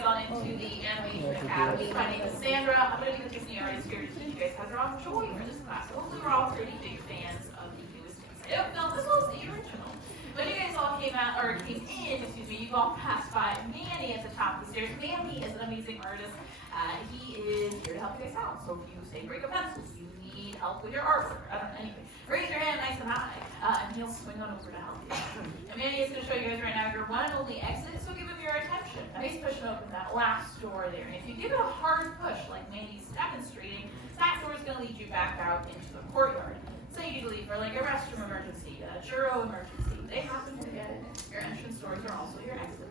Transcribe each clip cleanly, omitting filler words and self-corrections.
guys on into the Animation Academy. My name is Sandra. I'm going to be the Disney artist here to teach you guys how to draw joy for this class. So hopefully we're all pretty big fans of the newest Pixar film as well as the original. When you guys all came in, you've all passed by Manny at the top of the stairs. Manny is an amazing artist. He is here to help you guys out. So if you say break a pencil, you need help with your artwork, I don't know, anything, raise your hand nice and high, and he'll swing on over to help you. And Manny is going to show you guys right now your one and only exit, so give him your attention. And he's pushing open that last door there. And if you give it a hard push, like Manny's demonstrating, that door is going to lead you back out into the courtyard. Say you leave for like a restroom emergency, a churro emergency. They happen to get it. Your entrance doors are also your exits.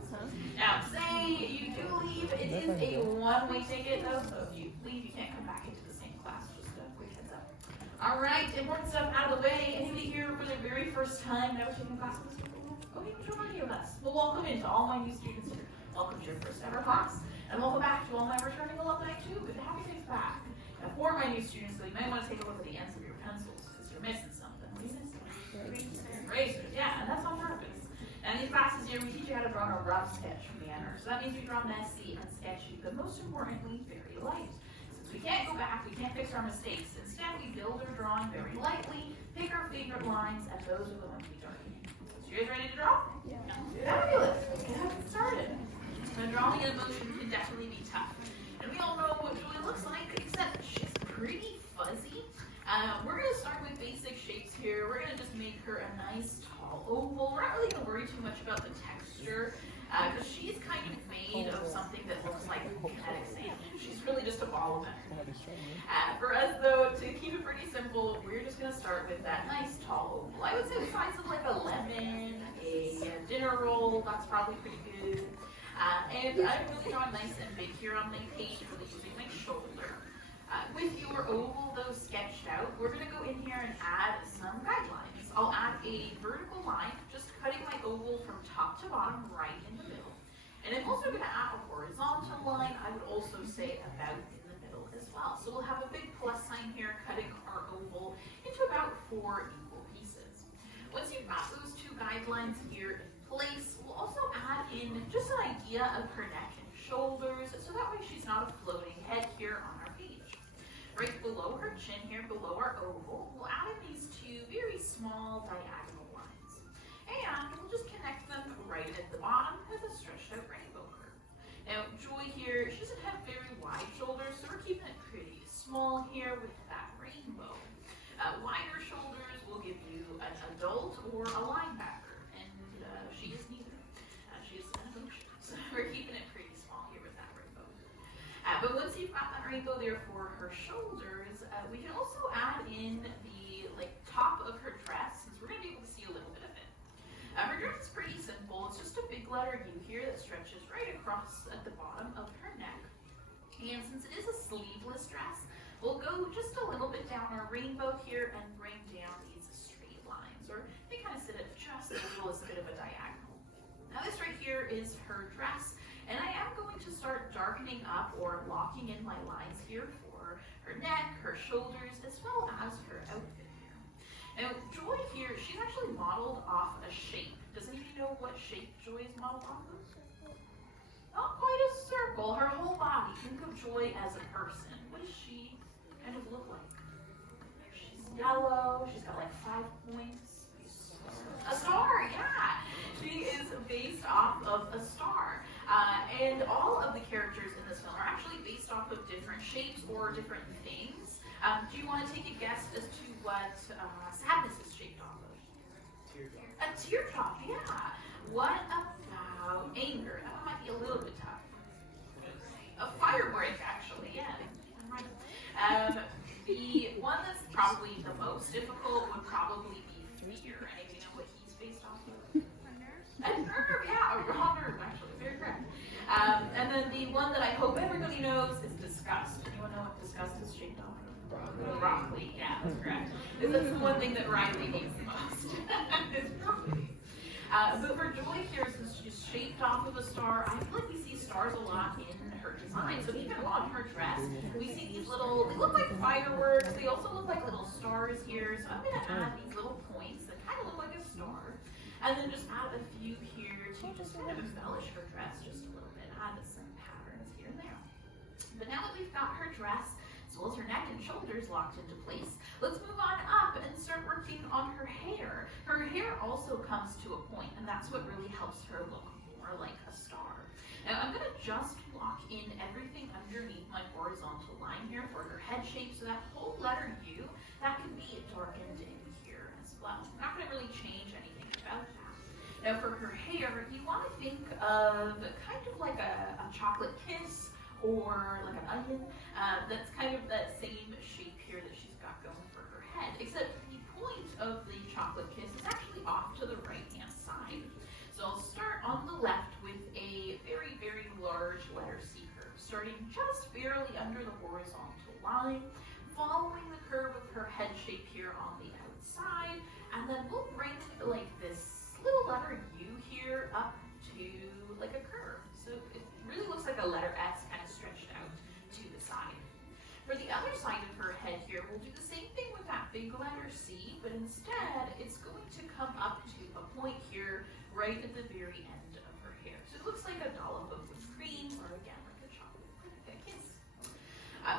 Now, say you do leave, it is a one-way ticket though, so if you leave, you can't come back into the same class. Just a quick heads up. All right, important stuff out of the way. Anybody here for their very first time never taken class with us before? Okay, majority of us. Well, welcome into all my new students here. Welcome to your first ever class, and welcome back to all my returning alumni too. Good to have you guys back. Now, for my new students, though, you might want to take a look at the ends of your pencils because you're missing something. What are you missing? Erasers. Yeah, and that's on purpose. And in these classes here, we teach you how to draw in a rough sketch manner. So that means we draw messy and sketchy, but most importantly, very light. Since we can't go back, we can't fix our mistakes. Instead, we build our drawing very lightly, pick our favorite lines, and those are the ones we darken. So you guys ready to draw? Yeah. Fabulous. Let's get started. Now, drawing in emotion can definitely be tough. And we all know what Julie looks like, except she's pretty fuzzy. We're going to start with basic shapes here. We're going to just make her a nice tall oval. We're not really going to worry too much about the texture because she's kind of made of something that looks like kinetic sand. She's really just a ball of energy. For us, though, to keep it pretty simple, we're just going to start with that nice tall oval. I would say the size of like a lemon, a dinner roll. That's probably pretty good. And I'm really drawing nice and big here on my page, really using my shoulder. With your oval, though, sketched out, we're going to go in here and add some guidelines. I'll add a vertical line, just cutting my oval from top to bottom, right in the middle. And I'm also going to add a horizontal line, I would also say about in the middle as well. So we'll have a big plus sign here, cutting our oval into about 4 equal pieces. Once you've got those 2 guidelines here in place, we'll also add in just an idea of her neck and shoulders, so that way she's not a floating head here on our page. Right below her chin here, below our oval, we'll add in these 2 very small diagonal lines. And we'll just connect them right at the bottom with a stretched out rainbow curve. Now, Joy here, she doesn't have very wide shoulders, so we're keeping it pretty small here with that rainbow. Wider shoulders will give you an adult or a linebacker, and she is neither. She is an emotion, so we're keeping it pretty small here with that rainbow. But once you've got that rainbow there for her shoulders, we can also add in the top of her dress, since we're going to be able to see a little bit of it. Her dress is pretty simple. It's just a big letter U here that stretches right across at the bottom of her neck. And since it is a sleeveless dress, we'll go just a little bit down our rainbow here and bring down these straight lines, or they kind of sit at just a little bit of a diagonal. Now this right here is her dress. And I am going to start darkening up or locking in my lines here for her neck, her shoulders, as well as her outfit here. Now, Joy here, she's actually modeled off a shape. Does anybody know what shape Joy is modeled off of? Not quite a circle. Her whole body. Think of Joy as a person. What does she kind of look like? She's yellow. She's got like 5 points. A star, yeah. She is based off of a star. And all of the characters in this film are actually based off of different shapes or different things. Do you want to take a guess as to what sadness is shaped off of? Teardrop. A teardrop, yeah. What about anger? That one might be a little bit tough. A fire break, actually, yeah. I'm right. The one that's probably the most difficult would probably be fear. Anybody know what he's based off of? A nerve, yeah, a raw nerve, actually, very correct. And then the one that I hope everybody knows is disgust. Anyone know what disgust is shaped off of? Broccoli, yeah, that's correct. That's the one thing that Riley hates the most. It's broccoli. But for Joy here, since she's shaped off of a star, I feel like we see stars a lot in her design. So even on her dress, we see these little, they look like fireworks. They also look like little stars here. So I'm going to add these little points that kind of look like a star. And then just add a few here to just kind of embellish her dress just a little bit. Add some pattern. So once her neck and shoulders locked into place, let's move on up and start working on her hair. Her hair also comes to a point, and that's what really helps her look more like a star. Now I'm gonna just lock in everything underneath my horizontal line here for her head shape, so that whole letter U, that can be darkened in here as well. I'm not gonna really change anything about that. Now for her hair, you want to think of kind of like a chocolate kiss or like an onion. That's kind of that same shape here that she's got going for her head, except the point of the chocolate kiss is actually off to the right hand side. So I'll start on the left with a very, very large letter C curve, starting just barely under the horizontal line, following the curve of her head shape here on the outside, and then we'll bring like this little letter U here up to like a curve. So it really looks like a letter S kind of stretched out to the side. For the other side of her head here, we'll do the same thing with that big letter C, but instead it's going to come up to a point here right at the very end of her hair. So it looks like a dollop of whipped cream, or again, like a chocolate kiss.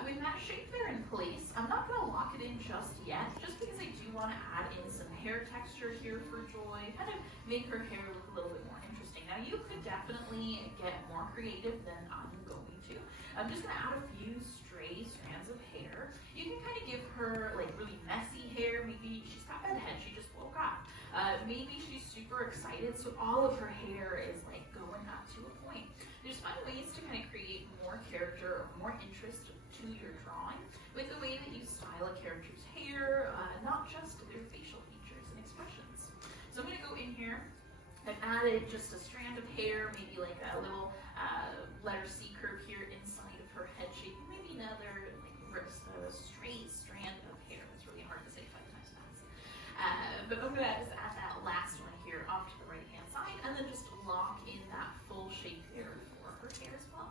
With that shape there in place, I'm not going to lock it in just yet, just because I do want to add in some hair texture here for Joy, kind of make her hair look a little bit more interesting. Now you could definitely get more creative than I'm going to. I'm just going to add a few stray strands of hair. You can kind of give her like really messy hair. Maybe she's got bad head, she just woke up. Maybe she's super excited, so all of her hair is like going up to a point. There's fun ways to kind of create more character or more interest to your drawing with the way that you style a character's hair, not just their facial features and expressions. So I'm going to go in here. I've added just a strand of hair, maybe like a little letter C curve here inside of her head shape, maybe another like straight strand of hair. It's really hard to say 5 times fast. But I'm going to just add that last one here off to the right hand side, and then just lock in that full shape there for her hair as well.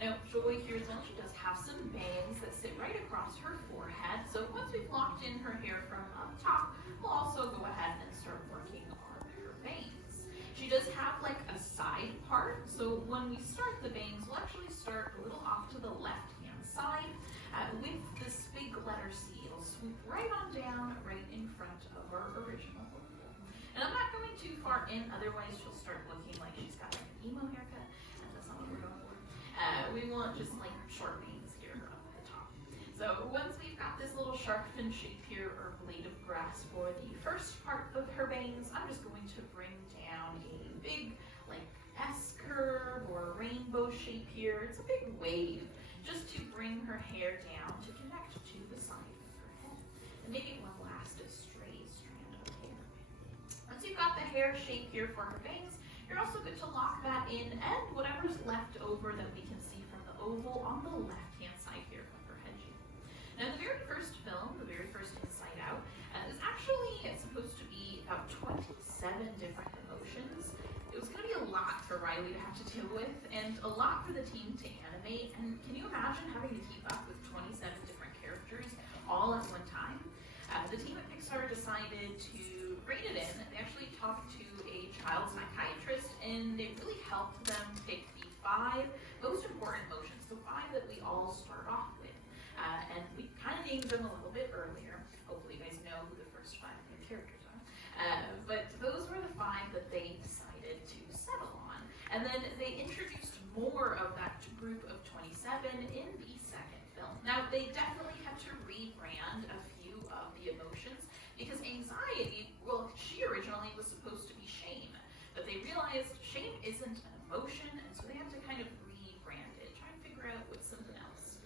Now, Joy here as well, she does have some bangs that sit right across her forehead. So once we've locked in her hair from up top, we'll also go ahead and start working on her bangs. She does have like a side part, so when we start the bangs, we'll actually start a little off to the left-hand side with this big letter C. It'll swoop right on down, right in front of our original oval. And I'm not going too far in, otherwise she'll start looking like she's got like an emo haircut, and that's not what we're going for. We want just like short bangs here up at the top. So once we've got this little shark fin shape here, or blade of grass for the first part of her bangs, I'm just going to bring down a big like S curve or a rainbow shape here. It's a big wave, just to bring her hair down to connect to the side of her head and make it one last stray strand of hair. Once you've got the hair shape here for her bangs, you're also good to lock that in, and whatever's left over that we can see from the oval on the left-hand side here of her head shape. Now, the very first film, the very first Inside Out, is actually supposed to be about 27 different emotions. It was going to be a lot for Riley to have to deal with, and a lot for the team to animate. And can you imagine having to keep up with 27 different characters all at one time? The team at Pixar decided to rein it in. They actually talked to a child psychiatrist, and they really helped them pick the 5 most important emotions, the 5 that we all start off with. And we kind of named them a little bit earlier. Hopefully you guys know who the first 5 main characters are. But those were the 5 that they decided to settle on. And then they introduced more of that group of 27 in the second film. Now, they definitely had to rebrand a few of the emotions, because anxiety, well, she originally was supposed to be shame, but they realized shame isn't an emotion, and so they had to kind of rebrand it, try and figure out what's something else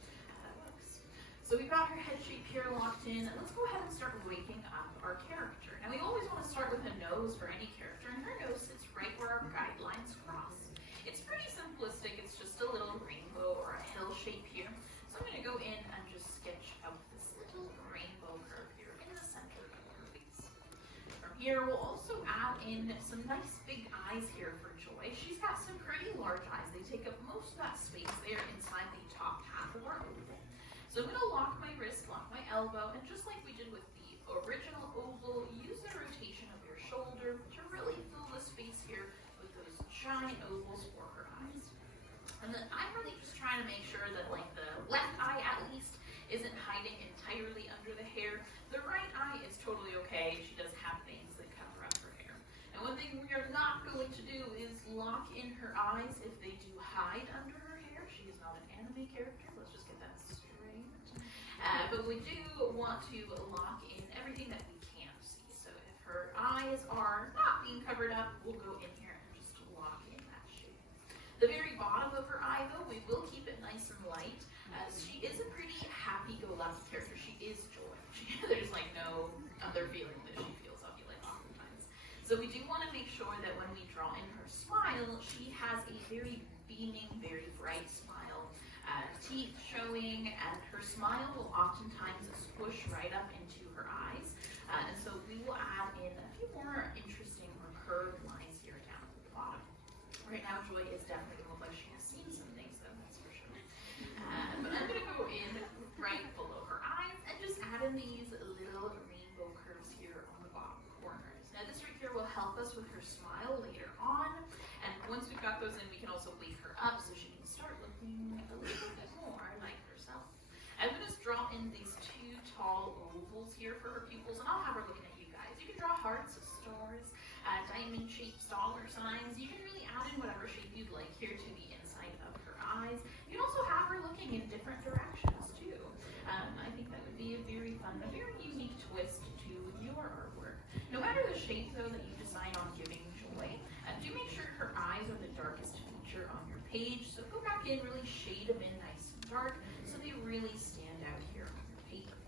that works. So we've got her head shape here locked in, and let's go ahead and start waking up our character. Now, we always want to start with a nose for any character, and her nose sits right where our guidelines cross. It's pretty simplistic, it's just a little rainbow or a hill shape here. So I'm going to go in and just sketch out this little rainbow curve here in the center of her face. From here, we'll also add in some nice big eyes here for Joy. She's got some pretty large eyes. They take up most of that space there inside the top half of our oval. So I'm going to lock my wrist, lock my elbow, and just like we did with the original oval, use the rotation of your shoulder to really fill the space here with those giant ovals for her eyes. And then I'm really just trying to make sure that like the left eye at least isn't hiding entirely under the hair. The right eye is totally okay. She does have things that cover up her hair. And one thing we are not going to do is lock in her eyes if they do hide under her hair. She is not an anime character. Let's just get that straight. But we do want to lock in everything that we can't see. So if her eyes are not being covered up, we'll go in here and just lock in that shape. The very bottom of her eye, though, we will keep it nice and light. She is a pretty happy-go-lucky character. She is joy. There's like no other feeling that she feels, I feel like, oftentimes. So we do want to make sure that when we draw in her smile, she has a very beaming, very bright smile. Teeth showing, and her smile will oftentimes squish right up into her eyes. And so we will add in a few more interesting or curved lines here down at the bottom. Right now, Joy is definitely going to look like she has seen some things, though, that's for sure. But I'm going to go in right below her eyes and just add in these little rainbow curves here on the bottom corners. Now, this right here will help us with her smile later on. And once we've got those in, we can also wake her up so she can start looking a little bit more like herself. I'm going to draw in these two tall ovals here for her pupils, and I'll have her looking at you guys. You can draw hearts, stars, diamond shapes, dollar signs. You can really add in whatever shape you'd like here to the inside of her eyes. You can also have her looking in different directions too. I think that would be a very fun, a very unique twist to your artwork. No matter the shape, though, that you decide on giving Joy, do make sure her eyes are the darkest feature on your page. So go back in, really shade them in nice and dark so they really stand out here on your paper.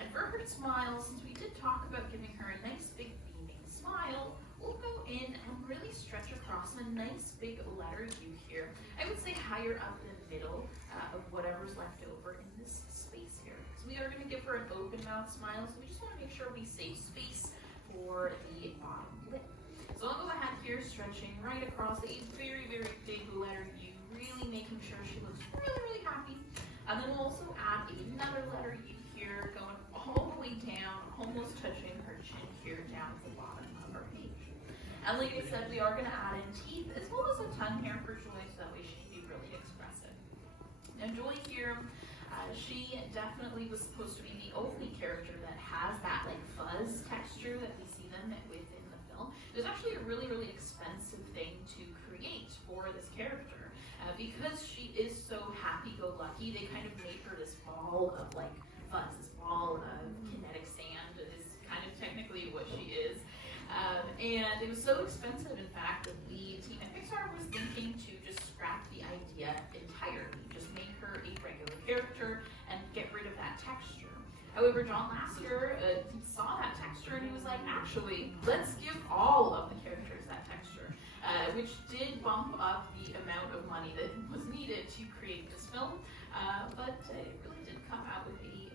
And for her smile, since we did talk about giving her a nice big beaming smile, we'll go in and really stretch across a nice big letter U here. I would say higher up the middle of whatever's left over in this space here. So we are going to give her an open mouth smile, so we just want to make sure we save space for the bottom lip. So I'll go ahead here, stretching right across a very, very big letter U, really making sure she looks really, really happy. And then we'll also add another letter U here, going all the way down, almost touching her chin here down at the bottom of her page. And like I said, we are going to add in teeth as well as a tongue here for Joy, so that way she can be really expressive. Now Joy here, she definitely was supposed to be the only character that has that like fuzz texture that we see them with in the film. It was actually a really, really expensive thing to create for this character. Because she is so happy-go-lucky, they kind of made her this ball of like fuzz, this ball of kinetic sand is kind of technically what she is. And it was so expensive, in fact, that the team at Pixar was thinking to just scrap the idea entirely, just make her a regular character and get rid of that texture. However, John Lasseter saw that texture and he was like, actually, let's give all of the characters that texture, which did bump up the amount of money that was needed to create this film, but it really did come out with a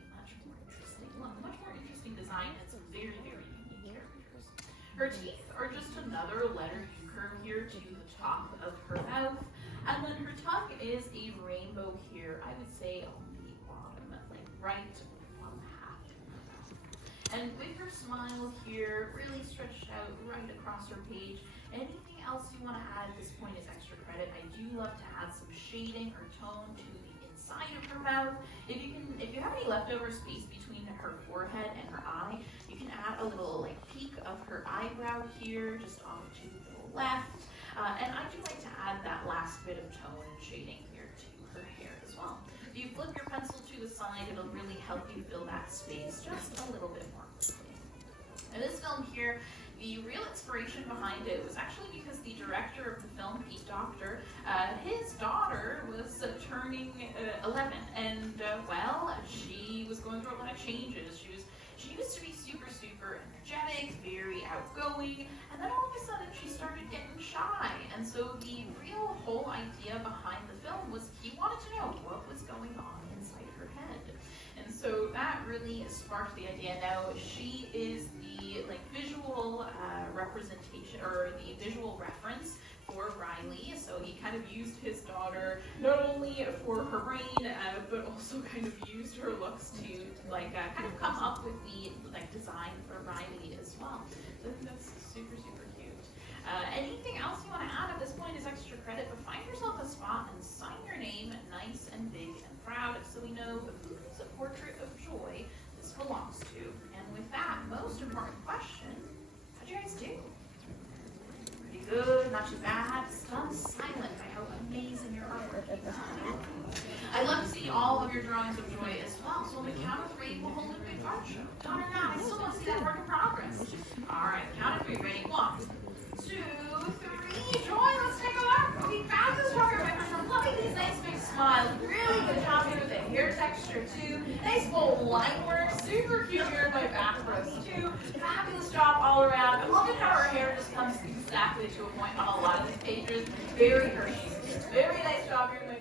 much more interesting design and some very, very unique characters. Her teeth are just another letter U curve here to the top of her mouth, and then her tongue is a rainbow here, I would say on the bottom, like right on half. And with her smile here, really stretched out right across her page. Anything else you want to add at this point is extra credit. I do love to add some shading or tone to the inside of her mouth. If you have any leftover space between her forehead and her eye, you can add a little like peak of her eyebrow here, just off to the left. And I do like to add that last bit of tone and shading here to her hair as well. If you flip your pencil to the side, it'll really help you fill that space just a little bit more quickly. Now this film here, the real inspiration behind it was actually because the director of the film, Pete Docter, his daughter was turning 11, and well, she was going through a lot of changes. She used to be super energetic, very outgoing, and then all of a sudden she started getting shy. And so the real whole idea behind the film was he wanted to know what was going on inside her head. And so that really sparked the idea. Now she is the visual representation, or the visual reference for Riley. So he kind of used his daughter not only for her brain, but also kind of used her looks to kind of come up with the design for Riley as well. So I think that's super cute. Anything else you want to add at this point is extra credit, but find yourself a spot and sign your name nice and big and proud so we know whose portrait belongs to. And with that, most important question, how'd you guys do? Pretty good, not too bad, stunned silent by how amazing your artwork is. I'd love to see all of your drawings of joy as well. So when we count to 3, we'll hold a big art show. Done or not, I still want to see that work in progress. All right, count to 3, ready? 1, 2, 3, joy, let's take a look. Okay, fabulous job here, my friends. I'm loving these nice big smiles. Really good job here with the hair texture too. Nice bold line work, super cute here in my back rows too. Fabulous job all around. I'm loving how her hair just comes exactly to a point on a lot of these pages. Very Hershey's. Very nice job here in my